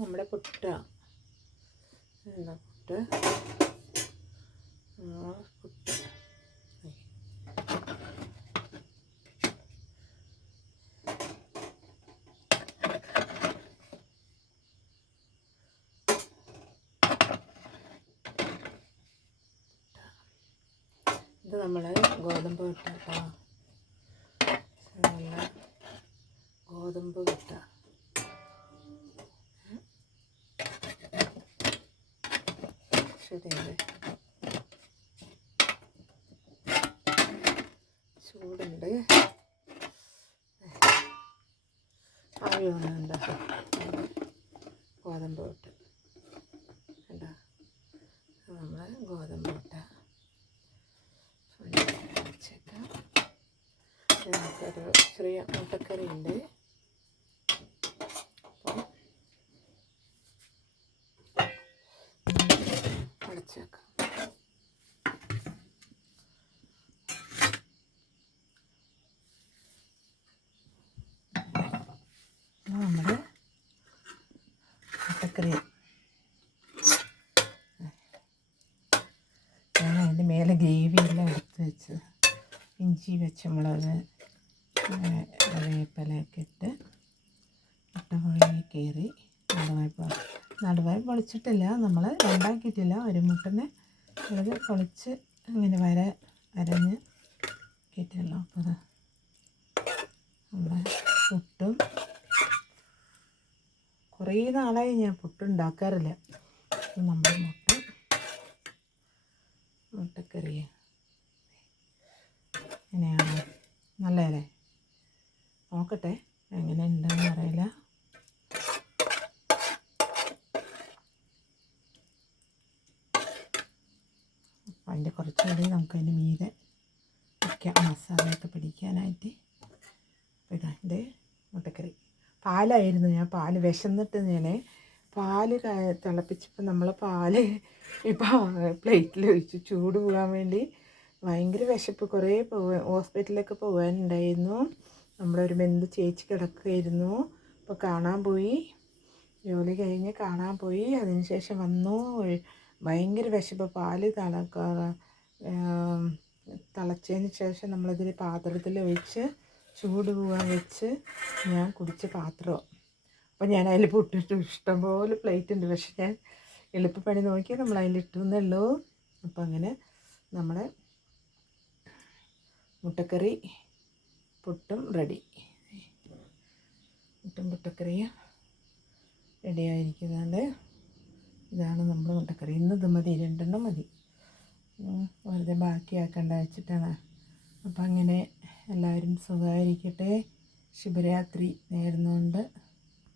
നമ്മുടെ പുട്ട് പുട്ട് ഇത് നമ്മൾ ഗോതമ്പ് പുട്ട് കേട്ടോ. നല്ല ഗോതമ്പ് പുട്ട. ശരിയല്ലേ, ചൂടുണ്ട്, ആവി വന്നുണ്ട്. ഗോതമ്പ് പുട്ട് കണ്ടോ, നമ്മൾ ഗോതമ്പ് പുട്ട വെച്ചേക്കാം. നമുക്കൊരു ചെറിയ മുട്ടക്കറി ഉണ്ട്. അപ്പം അടച്ചേക്കാം. നമ്മുടെ മുട്ടക്കറി ഞാൻ അതിൻ്റെ മേലെ ഗ്രേവിയെല്ലാം എടുത്ത് വെച്ച് ഇഞ്ചി പച്ചമുളക് വേപ്പിലയൊക്കെ ഇട്ട് മുട്ട കയറി നടുവായി പൊളിച്ചിട്ടില്ല, നമ്മൾ രണ്ടാക്കിയിട്ടില്ല. ഒരു മുട്ടനെ അത് പൊളിച്ച് ഇങ്ങനെ അരഞ്ഞ് കിട്ടിയല്ലോ. അപ്പോൾ നമ്മുടെ പുട്ടും കുറേ നാളായി ഞാൻ പുട്ടുണ്ടാക്കാറില്ല. നമ്മുടെ മുട്ടക്കറി എങ്ങനെയാണ്, നല്ലതല്ലേ? നോക്കട്ടെ എങ്ങനെ ഉണ്ടെന്ന് അറിയില്ല. അതിൻ്റെ കുറച്ചുകൂടി നമുക്കതിൻ്റെ മീതെ വയ്ക്കാം, മസാലയൊക്കെ പിടിക്കാനായിട്ട്. അപ്പോൾ ഇതാ മുട്ടക്കറി. പാലായിരുന്നു, ഞാൻ പാല് വിശന്നിട്ട് ഞാൻ പാല് തിളപ്പിച്ചപ്പോൾ നമ്മൾ പാല് ഇപ്പോൾ പ്ലേറ്റിൽ ഒഴിച്ച് ചൂട് പോകാൻ വേണ്ടി. ഭയങ്കര വിശപ്പ്, കുറേ ഹോസ്പിറ്റലിലൊക്കെ പോകാനുണ്ടായിരുന്നു. നമ്മുടെ ഒരു ബന്ധു ചേച്ചി കിടക്കുമായിരുന്നു. അപ്പോൾ കാണാൻ പോയി, ജോലി കഴിഞ്ഞ് കാണാൻ പോയി. അതിനുശേഷം വന്നു. ഭയങ്കര വിശപ്പ്. പാല് തിളച്ചതിന് ശേഷം നമ്മളിതിൽ പാത്രത്തിൽ ഒഴിച്ച് ചൂട് പോകാൻ വെച്ച് ഞാൻ കുടിച്ച പാത്രമാണ്. അപ്പോൾ ഞാൻ അതിൽ പൊട്ടിട്ട് ഇഷ്ടംപോലെ പ്ലേറ്റ് ഉണ്ട്. പക്ഷെ ഞാൻ എളുപ്പപ്പണി നോക്കി നമ്മൾ അതിലിട്ടുന്നേ ഉള്ളൂ. അപ്പോൾ അങ്ങനെ നമ്മുടെ മുട്ടക്കറി പുട്ടും റെഡി. മുട്ടക്കറിയും റെഡിയായിരിക്കുന്നുണ്ട്. ഇതാണ് നമ്മുടെ മുട്ടക്കറി. ഇന്നത് മതി, 2 എണ്ണം മതി, വെറുതെ ബാക്കിയാക്കേണ്ട വെച്ചിട്ടാണ്. അപ്പം അങ്ങനെ എല്ലാവരും സുഖമായിരിക്കട്ടെ. ശുഭരാത്രി നേർന്നുകൊണ്ട്